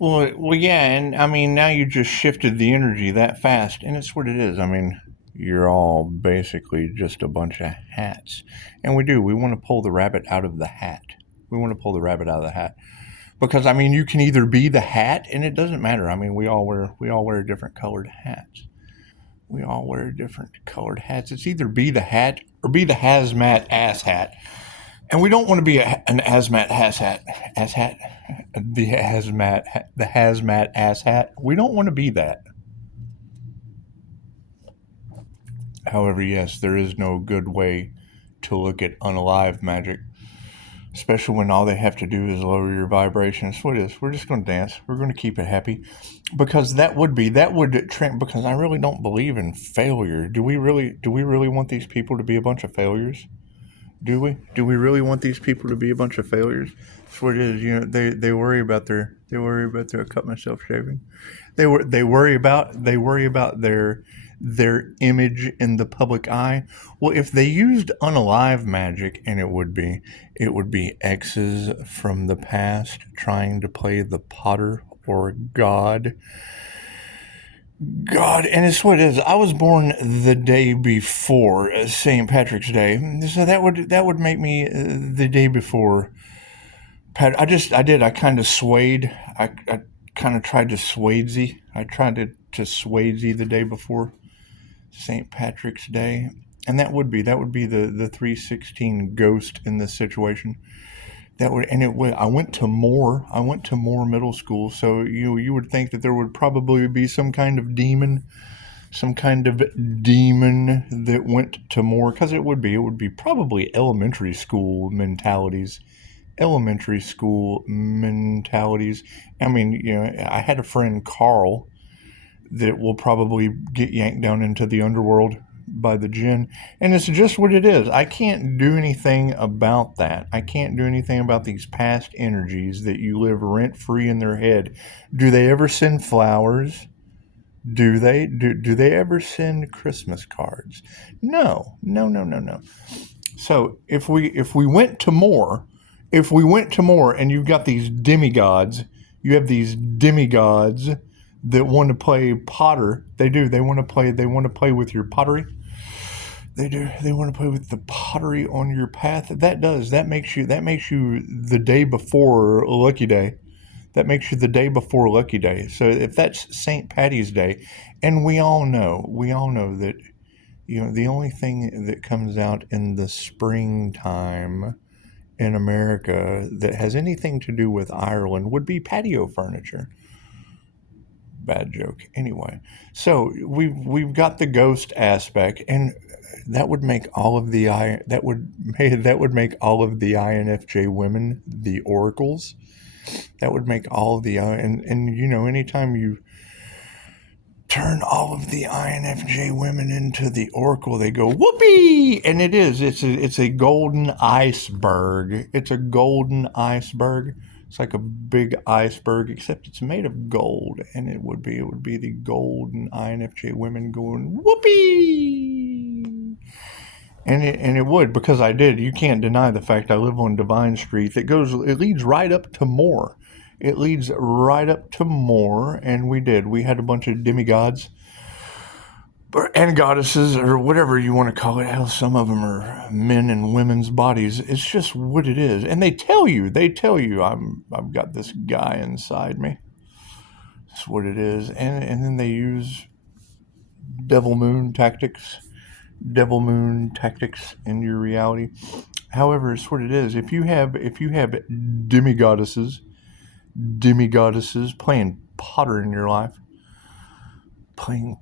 Well, yeah, and I mean, now you just shifted the energy that fast, and it's what it is. I mean, you're all basically just a bunch of hats, and we want to pull the rabbit out of the hat. We want to pull the rabbit out of the hat because I mean, you can either be the hat, and it doesn't matter. I mean, we all wear different colored hats. We all wear different colored hats. It's either be the hat or be the hazmat ass hat. And we don't want to be an hazmat ass hat, the hazmat ass hat. We don't want to be that. However, yes, there is no good way to look at unalive magic, especially when all they have to do is lower your vibration. That's what it is. We're just going to dance. We're going to keep it happy, because because I really don't believe in failure. Do we really want these people to be a bunch of failures? Do we? Do we really want these people to be a bunch of failures? That's what it is. They worry about their. I cut myself shaving. They worry about their image in the public eye. Well, if they used unalive magic, and it would be exes from the past trying to play the Potter or God, and it's what it is. I was born the day before St. Patrick's Day, so that would make me the day before. I kind of swayed. I kind of tried to swayzy. I tried to swayzy the day before St. Patrick's Day, and that would be the 316 ghost in this situation. That would and it would. I went to Moore. I went to Moore Middle School, so you would think that there would probably be some kind of demon that went to Moore, because it would be probably elementary school mentalities. I mean, I had a friend, Carl, that will probably get yanked down into the underworld by the jinn. And it's just what it is. I can't do anything about that. I can't do anything about these past energies that you live rent free in their head. Do they ever send flowers? Do they ever send Christmas cards? No. No, no, no, no. So if we went to more and you've got these demigods, you have these demigods that want to play Potter. They want to play with your pottery. They do. They want to play with the pottery on your path. That makes you the day before Lucky Day. That makes you the day before Lucky Day. So if that's St. Patty's Day, and we all know that the only thing that comes out in the springtime in America that has anything to do with Ireland would be patio furniture. Bad joke. Anyway, so we've got the ghost aspect, and that would make all of the I that would make all of the INFJ women the oracles. That would make all of the and anytime you turn all of the INFJ women into the oracle, they go whoopee, and it's a golden iceberg. It's a golden iceberg. It's like a big iceberg, except it's made of gold, and it would be the golden INFJ women going whoopee. And it would, because I did. You can't deny the fact I live on Divine Street. It leads right up to Moore. It leads right up to Moore, and we had a bunch of demigods and goddesses, or whatever you want to call it. Hell, some of them are men and women's bodies. It's just what it is. And they tell you, I've got this guy inside me. That's what it is. And then they use devil moon tactics in your reality. However, it's what it is. If you have demigoddesses playing Potter in your life, because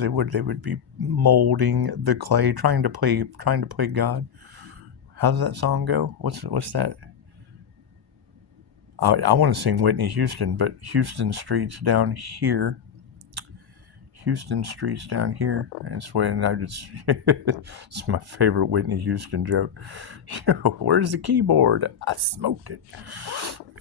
they would be molding the clay, trying to play God. How does that song go? What's that? I want to sing Whitney Houston, but Houston Street's down here. And it's when it's my favorite Whitney Houston joke. Where's the keyboard? I smoked it.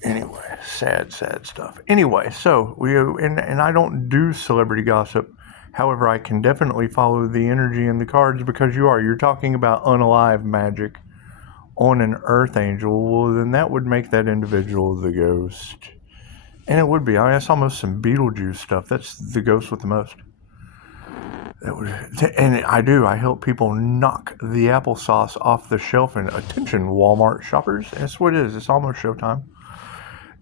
Anyway, sad stuff. Anyway, so and I don't do celebrity gossip. However, I can definitely follow the energy in the cards, because you're talking about unalive magic. on an earth angel, well, then that would make that individual the ghost. And it would be. I mean, that's almost some Beetlejuice stuff. That's the ghost with the most. That would, and I help people knock the applesauce off the shelf. And attention, Walmart shoppers. That's what it is. It's almost showtime.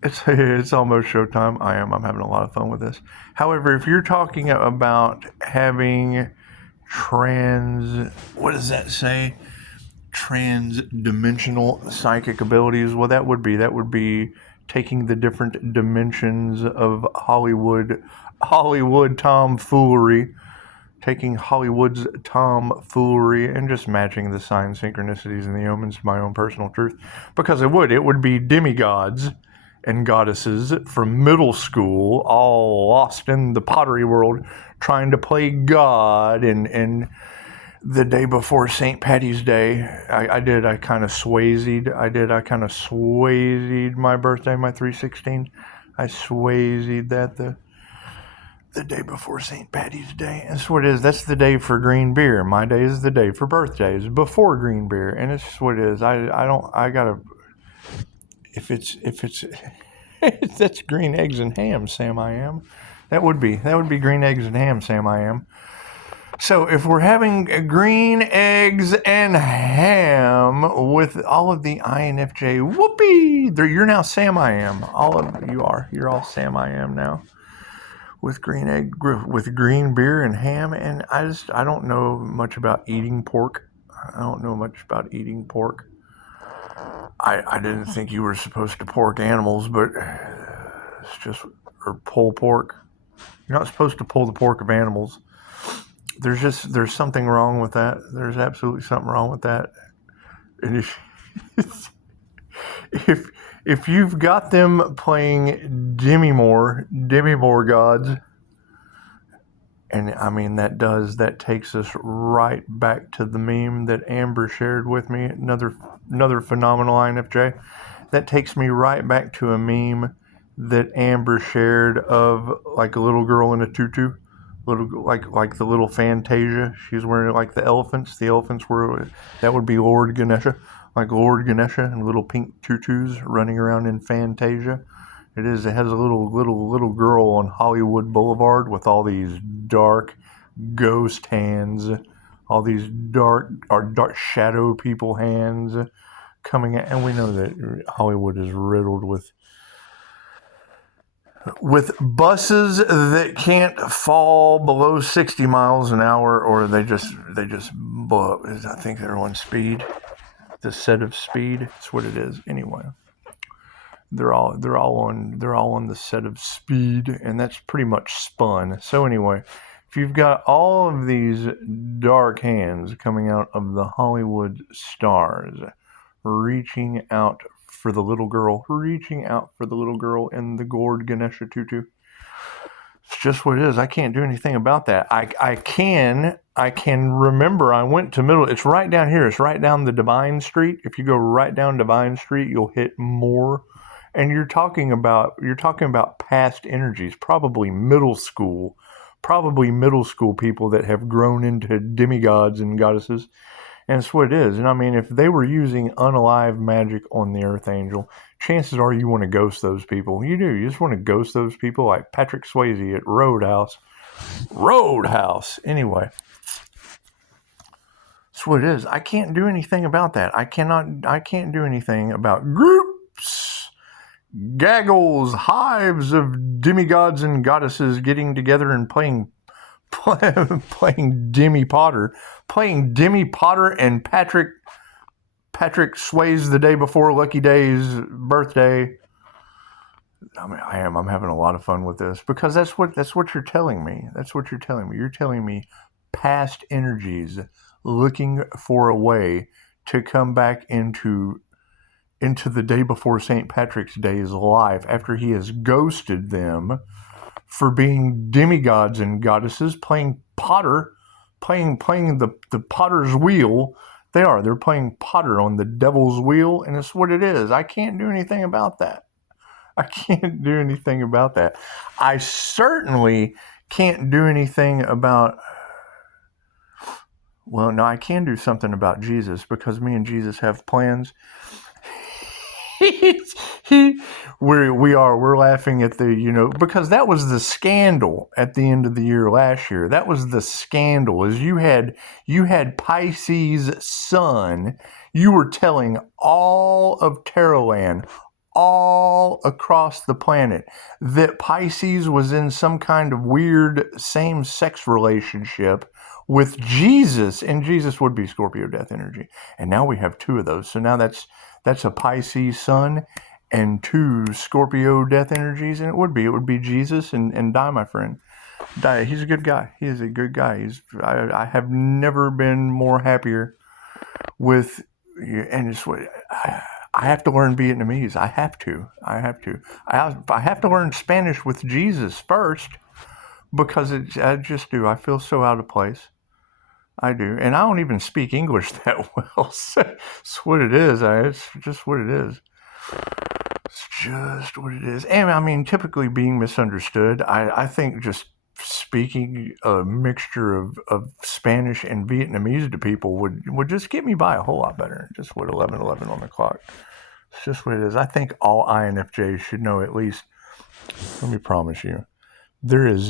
It's almost showtime. I'm having a lot of fun with this. However, if you're talking about having what does that say? Trans-dimensional psychic abilities. Well, that would be taking the different dimensions of Hollywood tomfoolery, taking Hollywood's tomfoolery and just matching the sign synchronicities and the omens to my own personal truth. Because it would be demigods and goddesses from middle school, all lost in the pottery world, trying to play God. And the day before St. Patty's Day, I kind of swayzed my birthday, my 316. I swayzed that the day before St. Patty's Day. That's what it is. That's the day for green beer. My day is the day for birthdays before green beer. And it's what it is. If that's green eggs and ham, Sam I am. That would be green eggs and ham, Sam I am. So if we're having green eggs and ham with all of the INFJ, whoopee! You're now Sam I am. All of you are. You're all Sam I am now. With green beer and ham, and I don't know much about eating pork. I didn't think you were supposed to pork animals, but it's just, or pull pork. You're not supposed to pull the pork of animals. There's something wrong with that. There's absolutely something wrong with that. And if you've got them playing Demi Moore gods, and I mean that takes us right back to the meme that Amber shared with me, another phenomenal INFJ. That takes me right back to a meme that Amber shared of like a little girl in a tutu, like the little Fantasia. She's wearing like the elephants. The elephants that would be Lord Ganesha, like Lord Ganesha and little pink tutus running around in Fantasia. It has a little girl on Hollywood Boulevard with all these dark ghost hands, all these dark shadow people hands coming at, and we know that Hollywood is riddled with buses that can't fall below 60 miles an hour, or they just blow up. I think they're on speed, the set of speed. That's what it is. Anyway, they're all on the set of speed, and that's pretty much spun. So anyway, if you've got all of these dark hands coming out of the Hollywood stars, reaching out for the little girl in the gourd Ganesha tutu. It's just what it is. I can't do anything about that. I can remember I went to middle. It's right down here. It's right down the Divine Street. If you go right down Divine Street, you'll hit more. And you're talking about past energies, probably middle school people that have grown into demigods and goddesses. And it's what it is. And I mean, if they were using unalive magic on the Earth Angel, chances are you want to ghost those people. You do. You just want to ghost those people like Patrick Swayze at Roadhouse. Anyway. That's what it is. I can't do anything about that. I can't do anything about groups, gaggles, hives of demigods and goddesses getting together and playing Demi Potter and Patrick Swayze the day before Lucky Day's birthday. I mean, I'm having a lot of fun with this because that's what you're telling me. You're telling me past energies looking for a way to come back into the day before St. Patrick's Day's life after he has ghosted them for being demigods and goddesses, playing Potter, playing the Potter's wheel. They're playing Potter on the devil's wheel, and it's what it is. I can't do anything about that. I certainly can't do anything about Well, no, I can do something about Jesus because me and Jesus have plans. We're laughing at the, because that was the scandal at the end of the year last year. That was the scandal, is you had Pisces sun. You were telling all of Terraland, all across the planet, that Pisces was in some kind of weird same-sex relationship with Jesus, and Jesus would be Scorpio death energy. And now we have two of those. So now that's a Pisces sun and two Scorpio death energies, and it would be Jesus and Die, my friend. Die, he's a good guy. He is a good guy. I have never been more happier with, and it's what I have to learn Vietnamese. I have to. I have to learn Spanish with Jesus first, because I just do. I feel so out of place. I do. And I don't even speak English that well. So it's what it is. It's just what it is. It's just what it is. And I mean, typically being misunderstood, I think just speaking a mixture of Spanish and Vietnamese to people would just get me by a whole lot better. Just what 11:11 on the clock. It's just what it is. I think all INFJs should know at least. Let me promise you, there is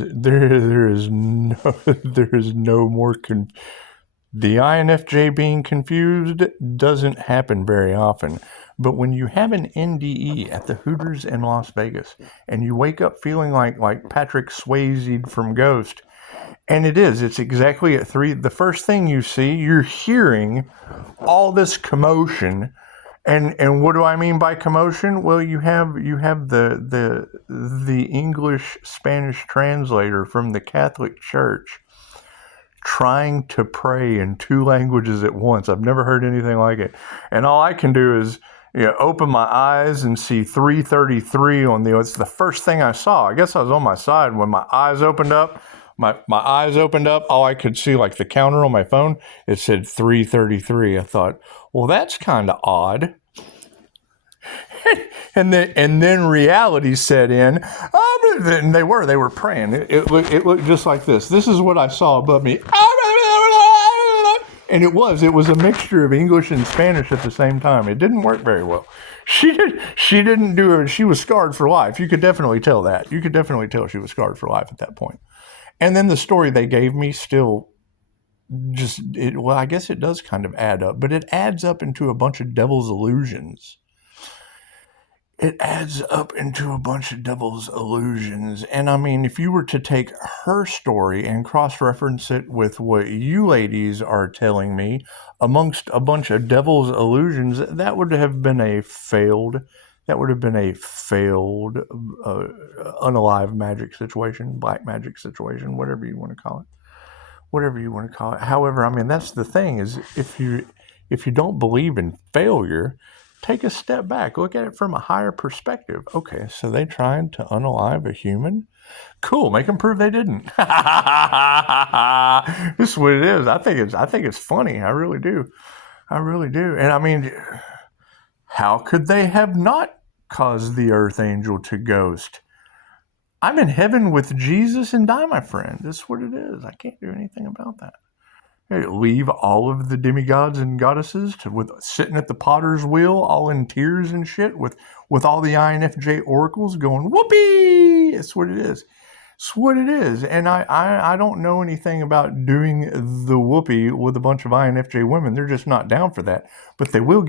no more the INFJ being confused doesn't happen very often. But when you have an NDE at the Hooters in Las Vegas and you wake up feeling like Patrick Swayze from Ghost, and it's exactly at 3, the first thing you see, you're hearing all this commotion. And what do I mean by commotion? Well, you have the English Spanish translator from the Catholic Church trying to pray in 2 languages at once. I've never heard anything like it. And all I can do is open my eyes and see 333 on it's the first thing I saw. I guess I was on my side when my eyes opened up. My eyes opened up, all I could see, like the counter on my phone, it said 333. I thought, well, that's kind of odd. and then reality set in. And they were praying. It looked just like this. This is what I saw above me. And it was a mixture of English and Spanish at the same time. It didn't work very well. She didn't do it. She was scarred for life. You could definitely tell that. You could definitely tell she was scarred for life at that point. And then the story they gave me still I guess it does kind of add up, but it adds up into a bunch of devil's illusions. And I mean, if you were to take her story and cross-reference it with what you ladies are telling me amongst a bunch of devil's illusions, that would have been a failed unalive magic situation, black magic situation, whatever you want to call it. However, I mean, that's the thing, is if you don't believe in failure, take a step back, look at it from a higher perspective. Okay, so they tried to unalive a human? Cool, make them prove they didn't. This is what it is. I think it's funny. I really do. And I mean, how could they have not caused the Earth Angel to ghost? I'm in heaven with Jesus and Die, my friend. This is what it is. I can't do anything about that. Leave all of the demigods and goddesses sitting at the potter's wheel, all in tears and shit, with all the INFJ oracles going, whoopee! It's what it is. And I don't know anything about doing the whoopee with a bunch of INFJ women. They're just not down for that. But they will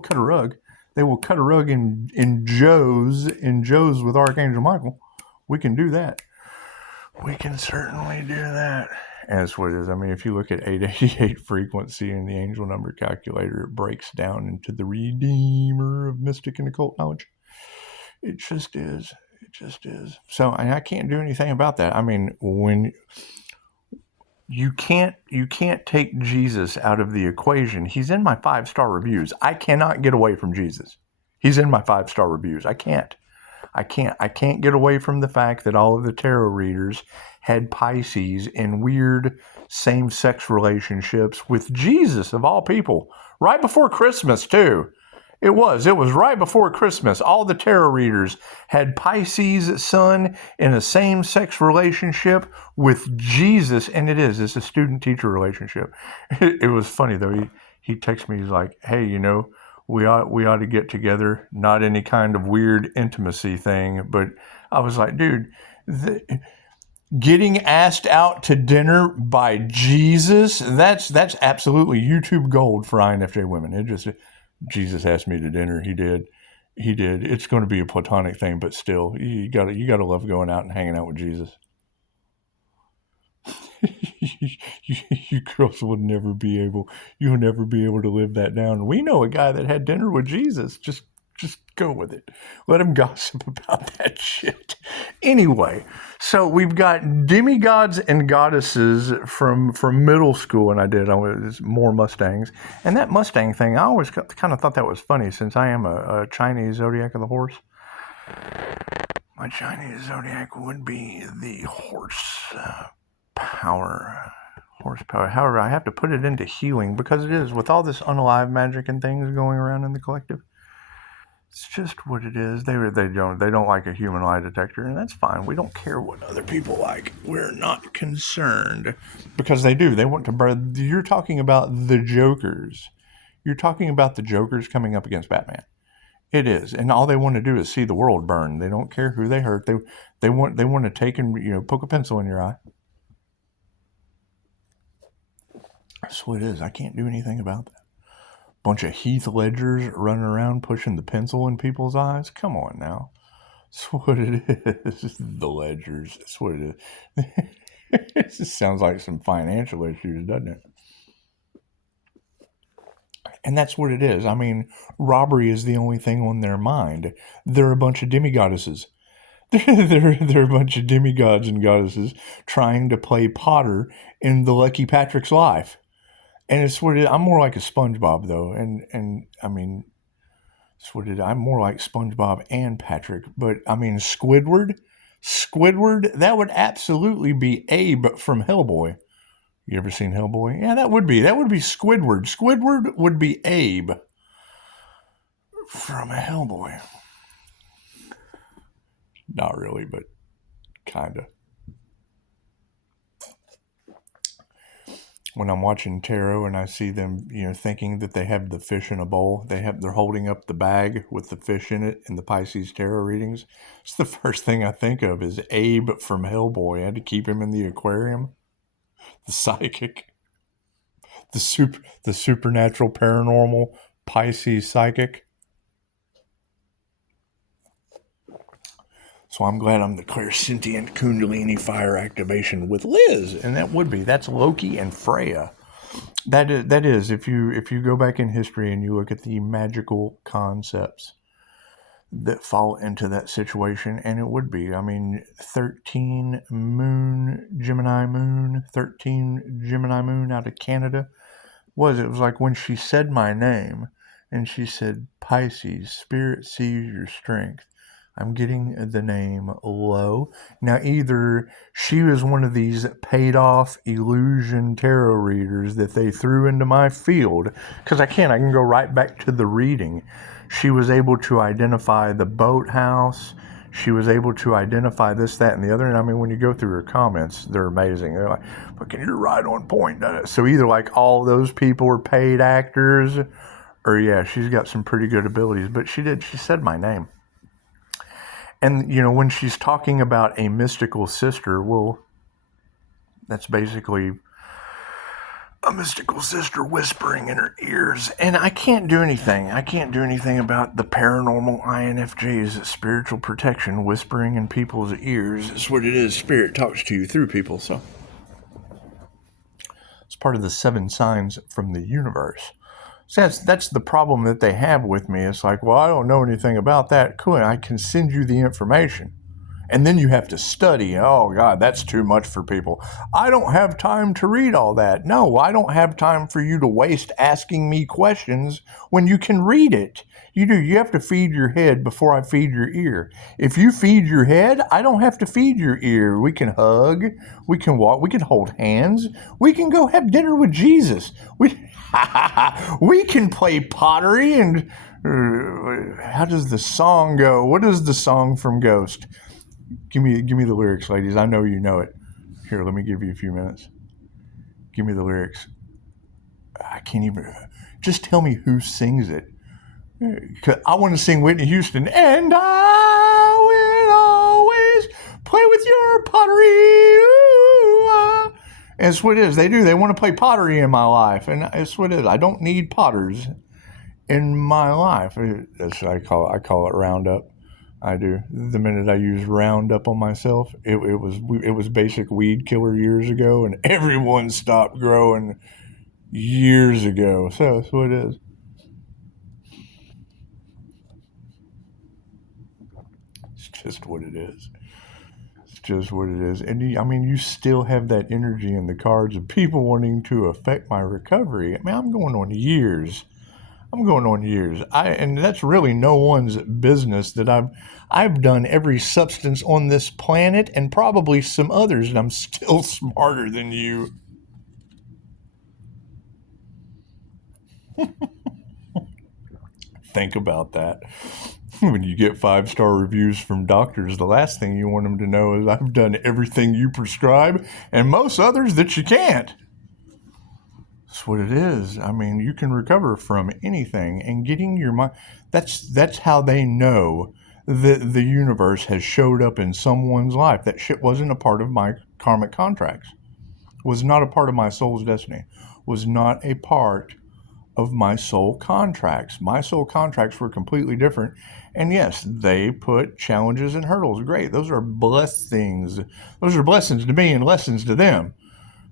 cut a rug. They will cut a rug in Joe's with Archangel Michael. We can do that. We can certainly do that. And that's what it is. I mean, if you look at 888 frequency in the angel number calculator, it breaks down into the Redeemer of mystic and occult knowledge. It just is. So I can't do anything about that. I mean, when you can't take Jesus out of the equation. He's in my 5-star reviews. I cannot get away from Jesus. He's in my 5-star reviews. I can't get away from the fact that all of the tarot readers had Pisces in weird same-sex relationships with Jesus, of all people, right before Christmas, too. It was right before Christmas. All the tarot readers had Pisces sun in a same-sex relationship with Jesus, and it's a student-teacher relationship. It was funny though. He texted me. He's like, "Hey, we ought to get together. Not any kind of weird intimacy thing." But I was like, dude, getting asked out to dinner by Jesus, that's absolutely YouTube gold for INFJ women. Jesus asked me to dinner. He did. It's going to be a platonic thing, but still, you gotta love going out and hanging out with Jesus. You girls will never be able. You'll never be able to live that down. We know a guy that had dinner with Jesus. Just go with it. Let him gossip about that shit. Anyway, so we've got demigods and goddesses from middle school, and I was more Mustangs. And that Mustang thing, I always kind of thought that was funny, since I am a Chinese zodiac of the horse. My Chinese zodiac would be the horse horsepower. However, I have to put it into healing, because it is, with all this unalive magic and things going around in the collective. It's just what it is. They don't like a human lie detector, and that's fine. We don't care what other people like. We're not concerned, because they do. They want to burn. You're talking about the Jokers. You're talking about the Jokers coming up against Batman. It is, and all they want to do is see the world burn. They don't care who they hurt. They want to take and poke a pencil in your eye. That's what it is. I can't do anything about that. Bunch of Heath Ledgers running around pushing the pencil in people's eyes. Come on now. That's what it is. The Ledgers. That's what it is. It just sounds like some financial issues, doesn't it? And that's what it is. I mean, robbery is the only thing on their mind. They're a bunch of demigoddesses. They're a bunch of demigods and goddesses trying to play Potter in the Lucky Patrick's life. And it's what it is. I'm more like a SpongeBob, though. And I mean, it's what it is. I'm more like SpongeBob and Patrick. But, I mean, Squidward, that would absolutely be Abe from Hellboy. You ever seen Hellboy? Yeah, that would be Squidward. Squidward would be Abe from Hellboy. Not really, but kind of. When I'm watching tarot and I see them, thinking that they have the fish in a bowl, they're holding up the bag with the fish in it in the Pisces tarot readings. It's the first thing I think of is Abe from Hellboy. I had to keep him in the aquarium. The psychic, the supernatural, paranormal Pisces psychic. So I'm glad I'm the clairsentient Kundalini fire activation with Liz, and that's Loki and Freya. That is if you go back in history and you look at the magical concepts that fall into that situation, and it would be, 13 Gemini moon out of Canada. It was like when she said my name, and she said, Pisces, spirit sees your strength. I'm getting the name Lowe. Now, either she was one of these paid-off illusion tarot readers that they threw into my field, because I can go right back to the reading. She was able to identify the boathouse. She was able to identify this, that, and the other. And when you go through her comments, they're amazing. They're like, fucking, you're right on point. So either like all those people were paid actors, or yeah, she's got some pretty good abilities. But she said my name. And, when she's talking about a mystical sister, well, that's basically a mystical sister whispering in her ears. And I can't do anything. About the paranormal INFJ's spiritual protection whispering in people's ears. It's what it is. Spirit talks to you through people. So it's part of the 7 signs from the universe. So that's the problem that they have with me. It's like, well, I don't know anything about that. Cool, I can send you the information. And then you have to study. Oh, God, that's too much for people. I don't have time to read all that. No, I don't have time for you to waste asking me questions when you can read it. You do. You have to feed your head before I feed your ear. If you feed your head, I don't have to feed your ear. We can hug. We can walk. We can hold hands. We can go have dinner with Jesus. We can play pottery and How does the song go? What is the song from Ghost? Give me the lyrics, ladies. I know you know it. Here, let me give you a few minutes. Give me the lyrics. I can't even. Just tell me who sings it. 'Cause I want to sing Whitney Houston. And I will always play with your pottery. Ooh, ah. And it's what it is. They do. They want to play pottery in my life. And it's what it is. I don't need potters in my life. That's what I call it Roundup. I do. The minute I use Roundup on myself, it was basic weed killer years ago, and everyone stopped growing years ago. So that's what it is. It's just what it is. It's just what it is. And you still have that energy in the cards of people wanting to affect my recovery. I mean, I'm going on years. And that's really no one's business that I've done every substance on this planet and probably some others, and I'm still smarter than you. Think about that. When you get 5-star reviews from doctors, the last thing you want them to know is I've done everything you prescribe and most others that you can't. That's what it is. I mean, you can recover from anything, and getting your mind. That's how they know that the universe has showed up in someone's life. That shit wasn't a part of my karmic contracts. Was not a part of my soul's destiny. Was not a part of my soul contracts. My soul contracts were completely different. And yes, they put challenges and hurdles. Great. Those are blessings. Those are blessings to me and lessons to them.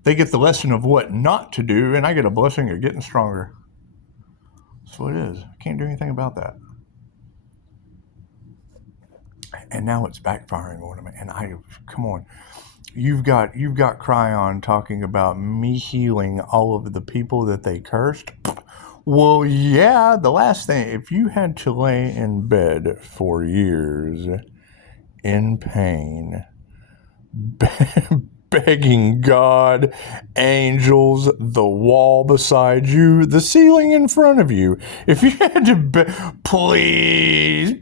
They get the lesson of what not to do, and I get a blessing of getting stronger. That's what it is. I can't do anything about that. And now it's backfiring on me. And come on. You've got Cryon talking about me healing all of the people that they cursed. Well, yeah, the last thing, if you had to lay in bed for years in pain, begging God, angels, the wall beside you, the ceiling in front of you. If you had to please,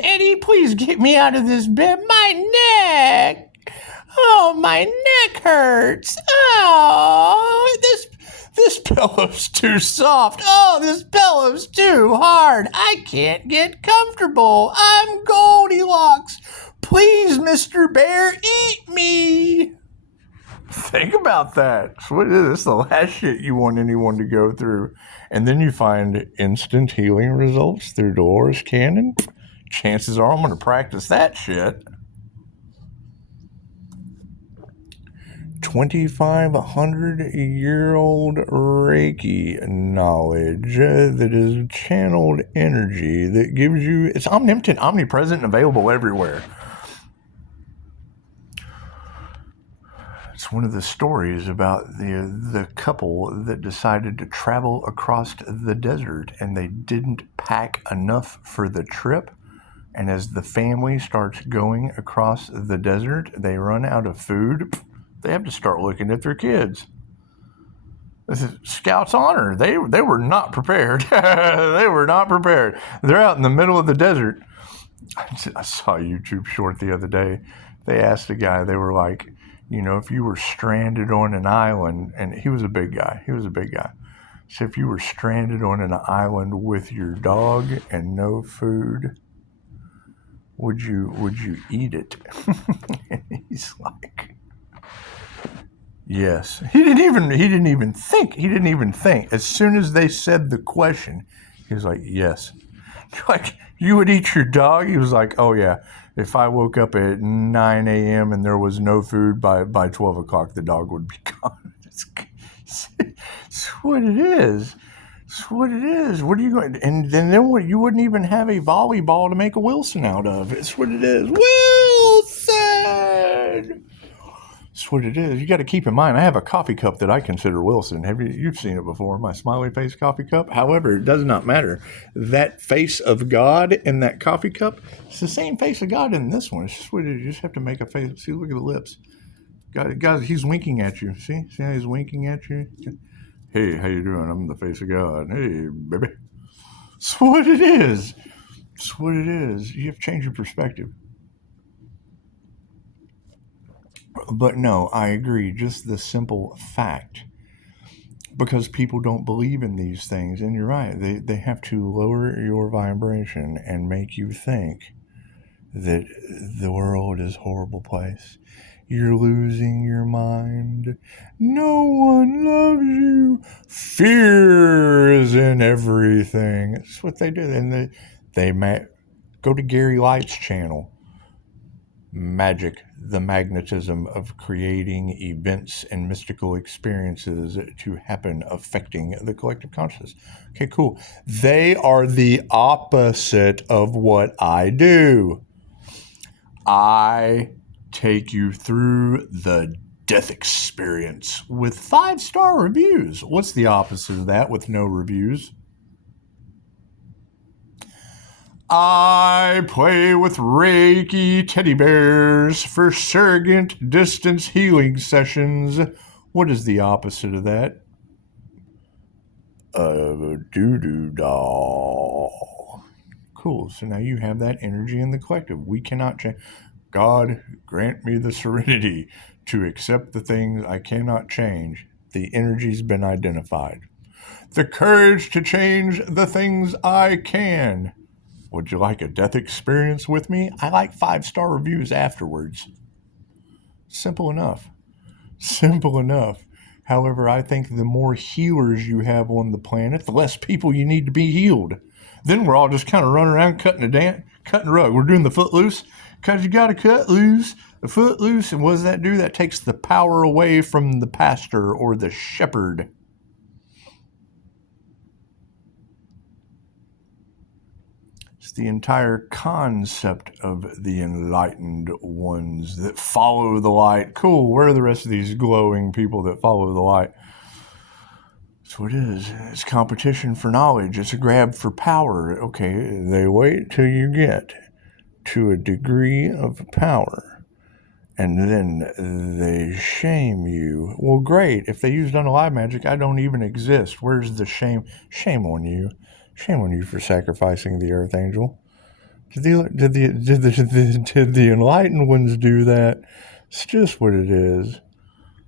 Eddie, please get me out of this bed. My neck. Oh, my neck hurts. Oh, this pillow's too soft. Oh, this pillow's too hard. I can't get comfortable. I'm Goldilocks. Please, Mr. Bear, eat me. Think about that. That's what it is. It's the last shit you want anyone to go through. And then you find instant healing results through Dolores Cannon. Chances are I'm going to practice that shit. 2,500-year-old Reiki knowledge that is channeled energy that gives you, it's omnipotent, omnipresent, and available everywhere. It's one of the stories about the couple that decided to travel across the desert, and they didn't pack enough for the trip. And as the family starts going across the desert, they run out of food. They have to start looking at their kids. This is Scout's honor. They were not prepared. They were not prepared. They're out in the middle of the desert. I saw a YouTube short the other day. They asked a guy, they were like, if you were stranded on an island, and he was a big guy. So if you were stranded on an island with your dog and no food, would you eat it? And he's like, yes. He didn't even think. As soon as they said the question, he was like, yes. Like, you would eat your dog? He was like, oh yeah. If I woke up at 9 a.m. and there was no food by 12 o'clock, the dog would be gone. It's what it is. It's what it is. What are you going to, and then what, you wouldn't even have a volleyball to make a Wilson out of. It's what it is. Wilson! That's what it is. You got to keep in mind, I have a coffee cup that I consider Wilson. You've seen it before, my smiley face coffee cup. However, it does not matter. That face of God in that coffee cup, it's the same face of God in this one. It's just what it is. You just have to make a face. See, look at the lips. God, he's winking at you. See how he's winking at you? Hey, how you doing? I'm the face of God. Hey, baby. It's what it is. It's what it is. You have to change your perspective. But no, I agree. Just the simple fact. Because people don't believe in these things. And you're right. They have to lower your vibration and make you think that the world is a horrible place. You're losing your mind. No one loves you. Fear is in everything. That's what they do. And they go to Gary Light's channel. Magic, the magnetism of creating events and mystical experiences to happen affecting the collective consciousness. Okay, cool. They are the opposite of what I do. I take you through the death experience with 5-star reviews. What's the opposite of that with no reviews? I play with Reiki teddy bears for surrogate distance healing sessions. What is the opposite of that? A doo-doo doll. Cool. So now you have that energy in the collective. We cannot change. God, grant me the serenity to accept the things I cannot change. The energy's been identified. The courage to change the things I can. Would you like a death experience with me? I like 5-star reviews afterwards. Simple enough. Simple enough. However, I think the more healers you have on the planet, the less people you need to be healed. Then we're all just kind of running around cutting the rug. We're doing the footloose because you got to cut loose, the foot loose. And what does that do? That takes the power away from the pastor or the shepherd. It's the entire concept of the enlightened ones that follow the light. Cool, where are the rest of these glowing people that follow the light? That's what it is. It's competition for knowledge. It's a grab for power. Okay, they wait till you get to a degree of power, and then they shame you. Well, great. If they used unalive magic, I don't even exist. Where's the shame? Shame on you. Shame on you for sacrificing the Archangel. Did the enlightened ones do that? It's just what it is.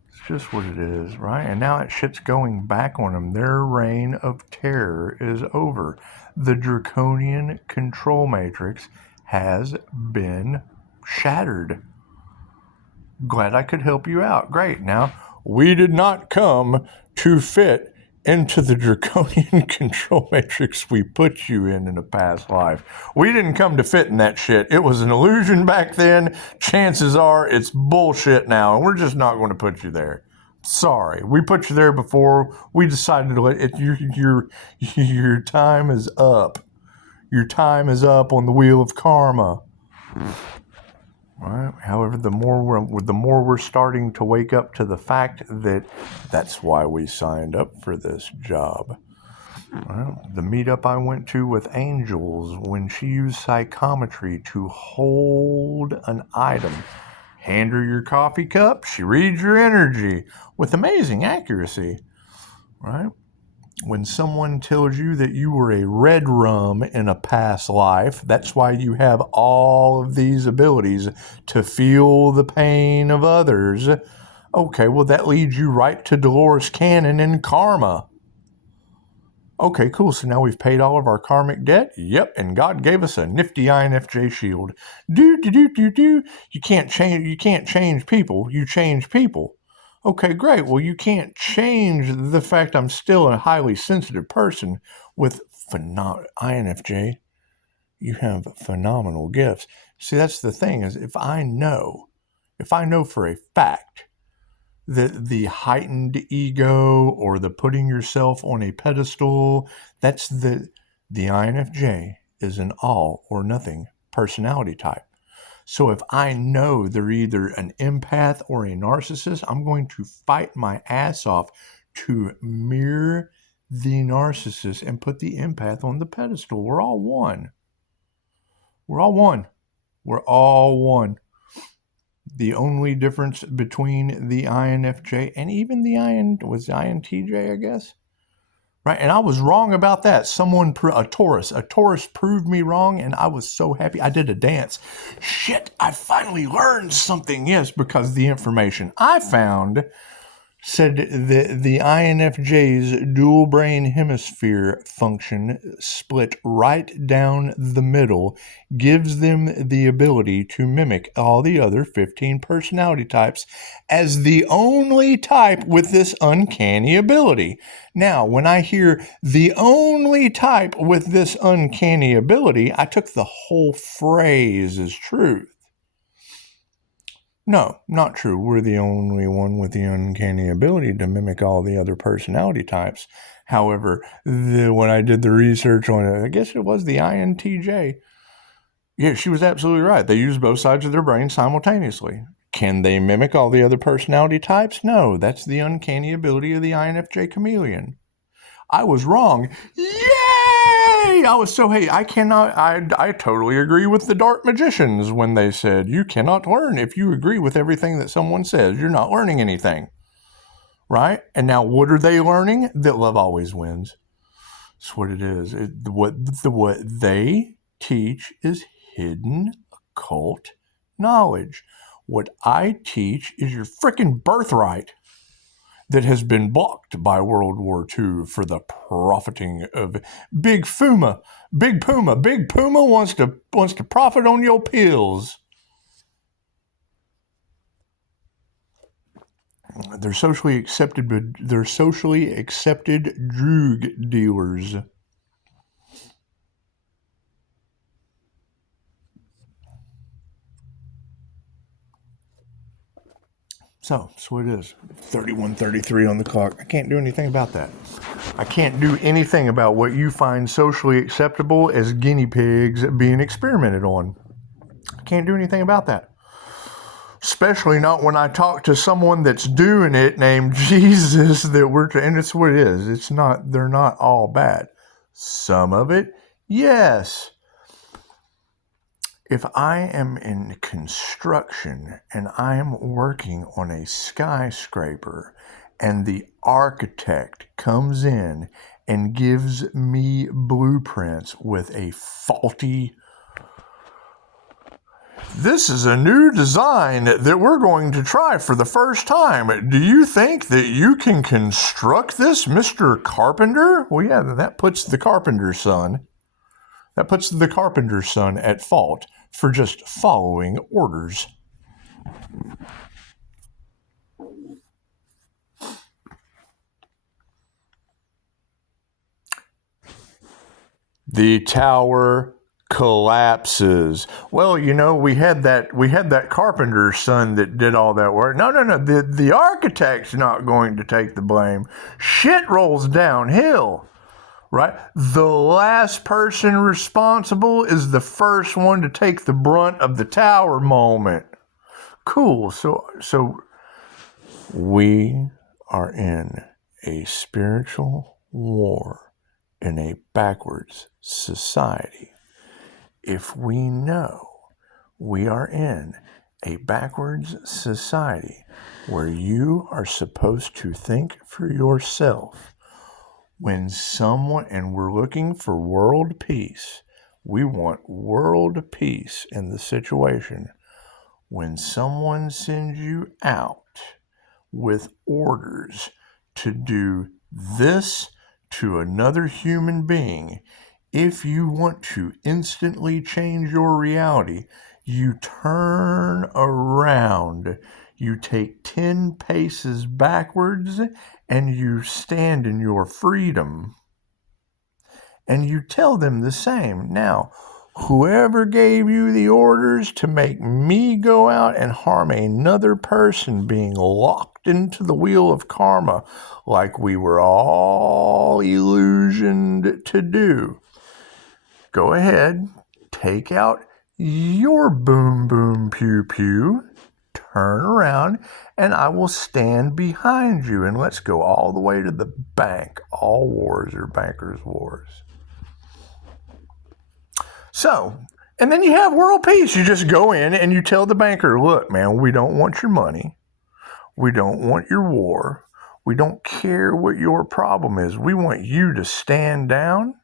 It's just what it is, right? And now that shit's going back on them. Their reign of terror is over. The draconian control matrix has been shattered. Glad I could help you out. Great. Now, we did not come to fit into the draconian control matrix we put you in a past life. We didn't come to fit in that shit. It was an illusion back then. Chances are it's bullshit now, and we're just not going to put you there. Sorry. We put you there before. We decided to let it. Your time is up. Your time is up on the wheel of karma. Right. However, the more we're starting to wake up to the fact that that's why we signed up for this job. Well, the meetup I went to with angels, when she used psychometry to hold an item, hand her your coffee cup, she reads your energy with amazing accuracy. Right. When someone tells you that you were a red rum in a past life, that's why you have all of these abilities to feel the pain of others. Okay, well, that leads you right to Dolores Cannon and karma. Okay, cool. So now we've paid all of our karmic debt. Yep, and God gave us a nifty INFJ shield. Do. You can't change people. You change people. Okay, great. Well, you can't change the fact I'm still a highly sensitive person with INFJ. You have phenomenal gifts. See, that's the thing is if I know for a fact that the heightened ego or the putting yourself on a pedestal, that's the INFJ is an all or nothing personality type. So if I know they're either an empath or a narcissist, I'm going to fight my ass off to mirror the narcissist and put the empath on the pedestal. We're all one. We're all one. We're all one. The only difference between the INFJ and even the INTJ, I guess, Right, and I was wrong about that. A Taurus proved me wrong, and I was so happy. I did a dance. Shit, I finally learned something. Yes, because the information I found said that the INFJ's dual brain hemisphere function split right down the middle gives them the ability to mimic all the other 15 personality types as the only type with this uncanny ability. Now, when I hear the only type with this uncanny ability, I took the whole phrase as truth. No, not true. We're the only one with the uncanny ability to mimic all the other personality types. However, when I did the research on it, I guess it was the INTJ. Yeah, she was absolutely right. They use both sides of their brain simultaneously. Can they mimic all the other personality types? No, that's the uncanny ability of the INFJ chameleon. I was wrong. Yay! I was so, hey, I totally agree with the dark magicians when they said, you cannot learn if you agree with everything that someone says. You're not learning anything. Right? And now what are they learning? That love always wins. That's what it is. What they teach is hidden occult knowledge. What I teach is your freaking birthright that has been blocked by World War II for the profiting of Big Puma. Big Puma wants to profit on your pills. They're socially accepted drug dealers. So it is. 31:33 on the clock. I can't do anything about that. I can't do anything about what you find socially acceptable as guinea pigs being experimented on. I can't do anything about that. Especially not when I talk to someone that's doing it named Jesus and it's what it is. They're not all bad. Some of it, yes. If I am in construction and I am working on a skyscraper and the architect comes in and gives me blueprints with a faulty, this is a new design that we're going to try for the first time. Do you think that you can construct this, Mr. Carpenter? Well, yeah, that puts the carpenter's son at fault for just following orders. The tower collapses. Well, we had that carpenter's son that did all that work. No. The architect's not going to take the blame. Shit rolls downhill. Right? The last person responsible is the first one to take the brunt of the tower moment. Cool. So we are in a spiritual war in a backwards society. If we know we are in a backwards society where you are supposed to think for yourself, and we're looking for world peace, we want world peace in the situation. When someone sends you out with orders to do this to another human being, if you want to instantly change your reality, you turn around. You take 10 paces backwards and you stand in your freedom. And you tell them the same. Now, whoever gave you the orders to make me go out and harm another person being locked into the wheel of karma like we were all illusioned to do, go ahead, take out your boom boom pew pew, turn around, and I will stand behind you, and let's go all the way to the bank. All wars are bankers' wars. So, and then you have world peace. You just go in and you tell the banker, look, man, we don't want your money. We don't want your war. We don't care what your problem is. We want you to stand down,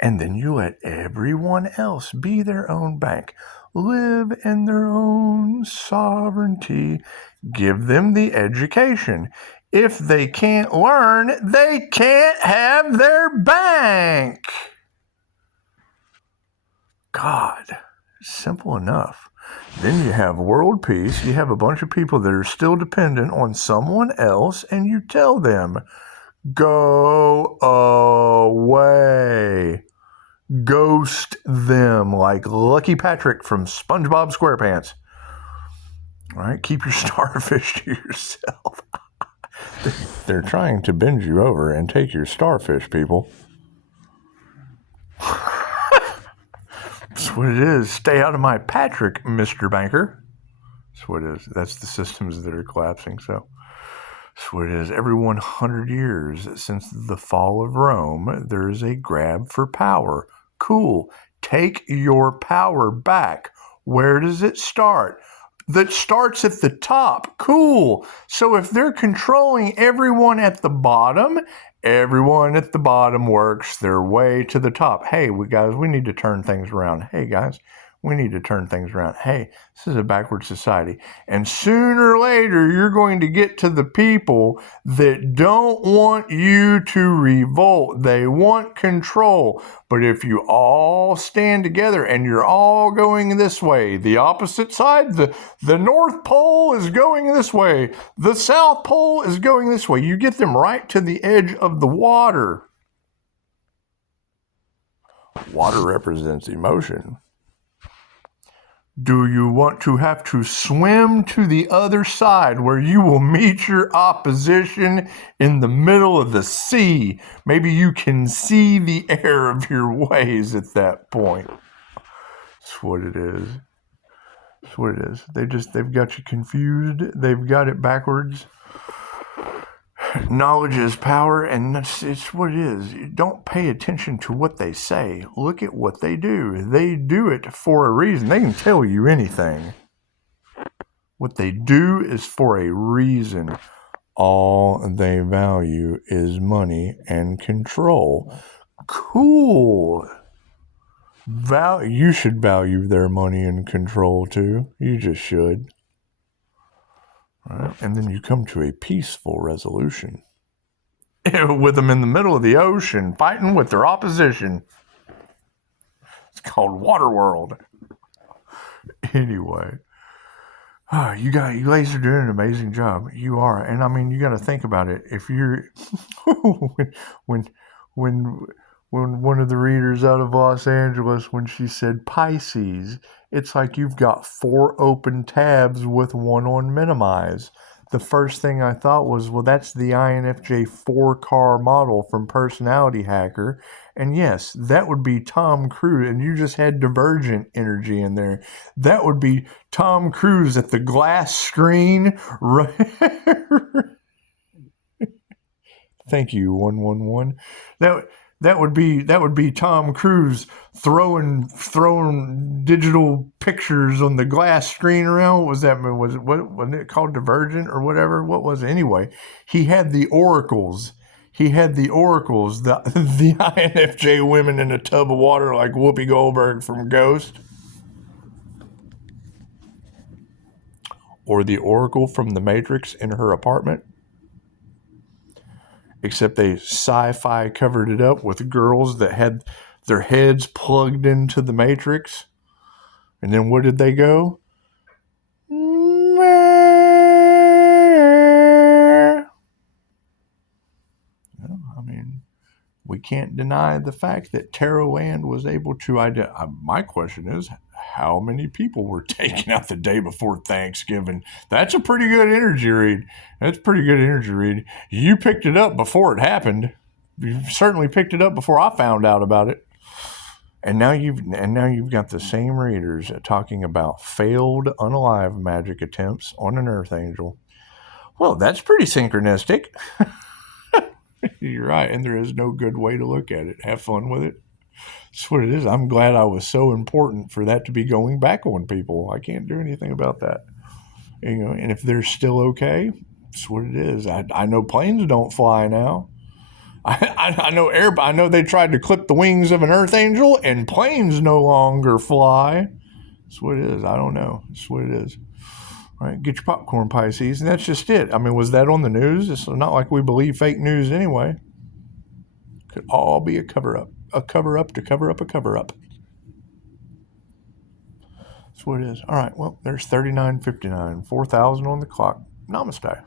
and then you let everyone else be their own bank, live in their own sovereignty, give them the education. If they can't learn, they can't have their bank. God, simple enough. Then you have world peace. You have a bunch of people that are still dependent on someone else, and you tell them, go away. Ghost them like Lucky Patrick from SpongeBob SquarePants. All right, keep your starfish to yourself. They're trying to bend you over and take your starfish, people. That's what it is. Stay out of my Patrick, Mr. Banker. That's what it is. That's the systems that are collapsing. So that's what it is. Every 100 years since the fall of Rome, there is a grab for power. Cool. Take your power back. Where does it start? That starts at the top. Cool. So if they're controlling everyone at the bottom works their way to the top. Hey, we need to turn things around. Hey, guys, we need to turn things around. Hey, this is a backward society. And sooner or later, you're going to get to the people that don't want you to revolt. They want control. But if you all stand together and you're all going this way, the opposite side, the North Pole is going this way, the South Pole is going this way. You get them right to the edge of the water. Water represents emotion. Do you want to have to swim to the other side where you will meet your opposition in the middle of the sea? Maybe you can see the error of your ways at that point. That's what it is. That's what it is. They've got you confused. They've got it backwards. Knowledge is power, and it's what it is. Don't pay attention to what they say. Look at what they do. They do it for a reason. They can tell you anything. What they do is for a reason. All they value is money and control. Cool. You should value their money and control too. You just should. Right? And then you come to a peaceful resolution. With them in the middle of the ocean, fighting with their opposition. It's called Waterworld. Anyway. You guys are doing an amazing job. You are. And I mean, you got to think about it. If you're... when one of the readers out of Los Angeles, when she said Pisces, it's like you've got 4 open tabs with one on minimize. The first thing I thought was, well, that's the INFJ 4-car model from Personality Hacker. And yes, that would be Tom Cruise. And you just had Divergent energy in there. That would be Tom Cruise at the glass screen. Thank you, 111. That would be Tom Cruise throwing digital pictures on the glass screen around. What was that? Wasn't it called Divergent or whatever? What was it? Anyway, he had the oracles. The INFJ women in a tub of water like Whoopi Goldberg from Ghost. Or the oracle from The Matrix in her apartment. Except they sci-fi covered it up with girls that had their heads plugged into the Matrix. And then where did they go? Well, I mean, we can't deny the fact that Tarot Land was able to identify. My question is, how many people were taken out the day before Thanksgiving? That's a pretty good energy read. You picked it up before it happened. You certainly picked it up before I found out about it. And now you've got the same readers talking about failed unalive magic attempts on an Earth Angel. Well, that's pretty synchronistic. You're right, and there is no good way to look at it. Have fun with it. That's what it is. I'm glad I was so important for that to be going back on people. I can't do anything about that. And if they're still okay, That's what it is. I know planes don't fly now. I know I know they tried to clip the wings of an Earth Angel, and planes no longer fly. That's what it is. I don't know. That's what it is. All right, get your popcorn, Pisces, and that's just it. I mean, was that on the news? It's not like we believe fake news anyway. Could all be a cover-up. A cover-up to cover up a cover-up. That's what it is. All right, well, there's 39:59, 4,000 on the clock. Namaste.